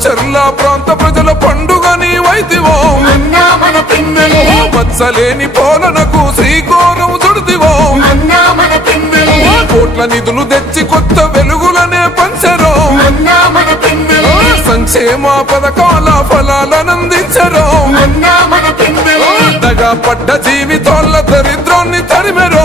చెర్ల ప్రాంత ప్రజల పండుగ నీ వైదివో. అన్న మన పిన్నెల్లి మత్సలేని పోలనకు చుడిదివో మన పిన్నెల్లి కోట్ల నిధులు తెచ్చి కొత్త వెలుగులనే పంచరో. సంక్షేమ పథకాల ఫలాలనందించరో దగా పడ్డ జీవితాల దరిద్రాన్ని తరిమెరో.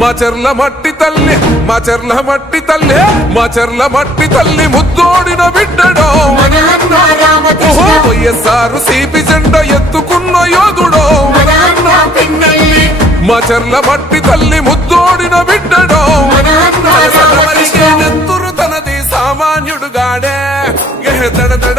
మా చెర్ల మట్టి తల్లి మా చెర్ల మట్టి తల్లి మా చెర్ల మట్టి తల్లి ముద్దోడిన బిడ్డడో. వైఎస్ఆర్ సిపి జెండ ఎత్తుకున్న యోధుడో. మా చెర్ల మట్టి తల్లి ముద్దోడిన బిడ్డడో. నెత్తురు తనది సామాన్యుడుగాడే. ఏ దడ దడ